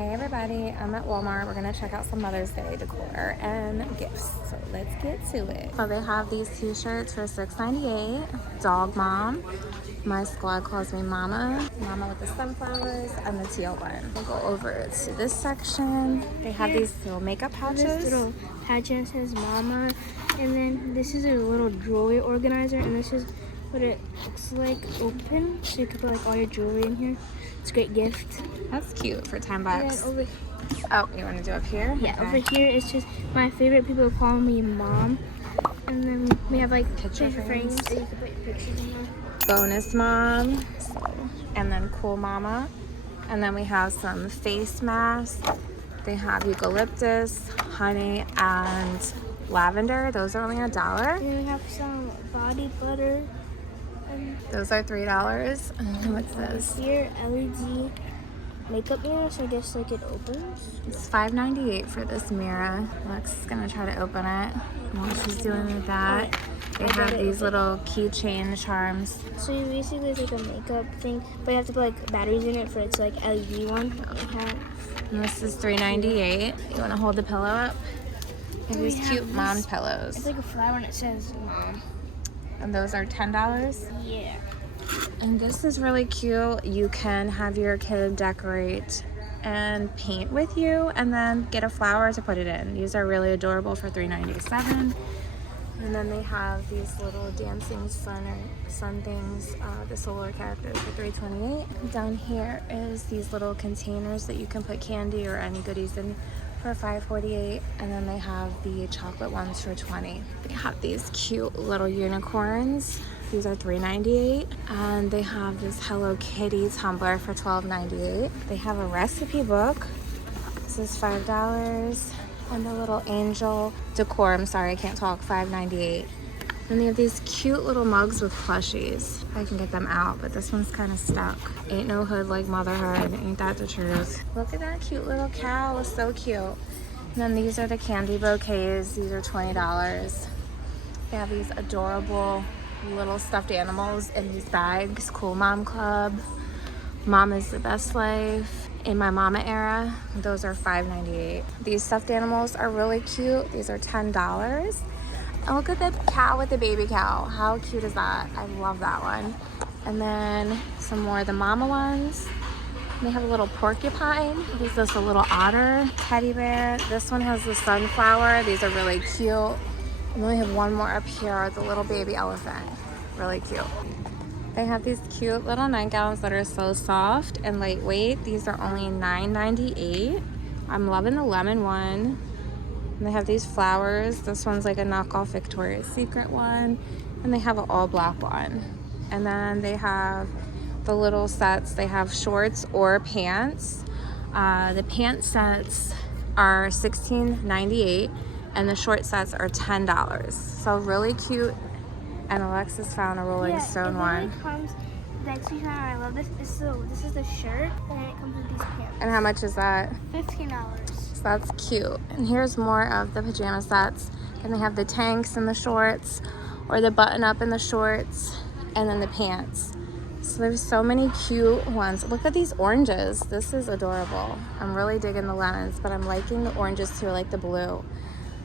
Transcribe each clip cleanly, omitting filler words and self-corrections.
Hey everybody, I'm at Walmart. We're gonna check out some Mother's Day decor and gifts. So let's get to it. So they have these t-shirts for $6.98. Dog Mom. My squad calls me Mama. Mama with the sunflowers and the teal one. We'll go over to this section. They have these little makeup pouches. This little pouch says Mama. And then this is a little jewelry organizer. And this is what it looks like open. So you can put like all your jewelry in here. It's a great gift. That's cute for $10. Over, oh, you want to do up here? yeah, okay. Over here it's just my favorite people call me Mom. And then we have like picture frames that you can put your pictures in there. Bonus Mom, and then Cool Mama, and then we have some face masks. They have eucalyptus, honey, and lavender. Those are only $1. And we have some body butter. Those are $3. And what's this? Here, LED makeup mirror, so I guess like it opens. It's $5.98 for this mirror. Lex is gonna try to open it while she's doing that. They have these little keychain charms. So you basically it's like a makeup thing, but you have to put like batteries in it for its like LED one. And this is $3.98. You wanna hold the pillow up? They have these cute mom pillows. It's like a flower and it says Mom. And those are $10? Yeah. And this is really cute. You can have your kid decorate and paint with you and then get a flower to put it in. These are really adorable for $3.97. And then they have these little dancing sun things, the solar characters for $3.28. Down here is these little containers that you can put candy or any goodies in for $5.48. And then they have the chocolate ones for $20. They have these cute little unicorns. These are $3.98. And they have this Hello Kitty tumbler for $12.98. They have a recipe book. This is $5. And the little angel decor, I'm sorry, I can't talk, $5.98. And they have these cute little mugs with plushies. I can get them out, but this one's kind of stuck. Ain't no hood like motherhood, ain't that the truth? Look at that cute little cow, it's so cute. And then these are the candy bouquets, these are $20. They have these adorable little stuffed animals in these bags. Cool Mom Club, Mom is the Best Life. In my mama era, those are $5.98. These stuffed animals are really cute. These are $10. And look at the cow with the baby cow. How cute is that? I love that one. And then some more of the mama ones. They have a little porcupine. What is this? A little otter teddy bear. This one has the sunflower. These are really cute. And then we have one more up here, the little baby elephant. Really cute. They have these cute little nightgowns that are so soft and lightweight. These are only $9.98. I'm loving the lemon one. And they have these flowers. This one's like a knockoff Victoria's Secret one. And they have an all black one. And then they have the little sets. They have shorts or pants. The pant sets are $16.98 and the short sets are $10. So really cute. And Alexis found a Rolling Stone one. I love this. This is the shirt, and it comes with these pants. And how much is that? $15. So that's cute. And here's more of the pajama sets. And they have the tanks and the shorts, or the button up and the shorts, and then the pants. So there's so many cute ones. Look at these oranges. This is adorable. I'm really digging the lemons, but I'm liking the oranges too, like the blue.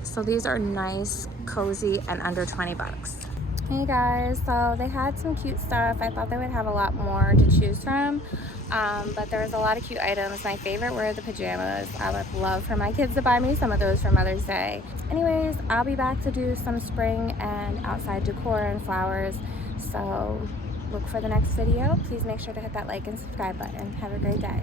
So these are nice, cozy, and under 20 bucks. Hey guys, so they had some cute stuff. I thought they would have a lot more to choose from, but there was a lot of cute items. My favorite were the pajamas. I would love for my kids to buy me some of those for Mother's Day. Anyways, I'll be back to do some spring and outside decor and flowers, so look for the next video. Please make sure to hit that like and subscribe button. Have a great day.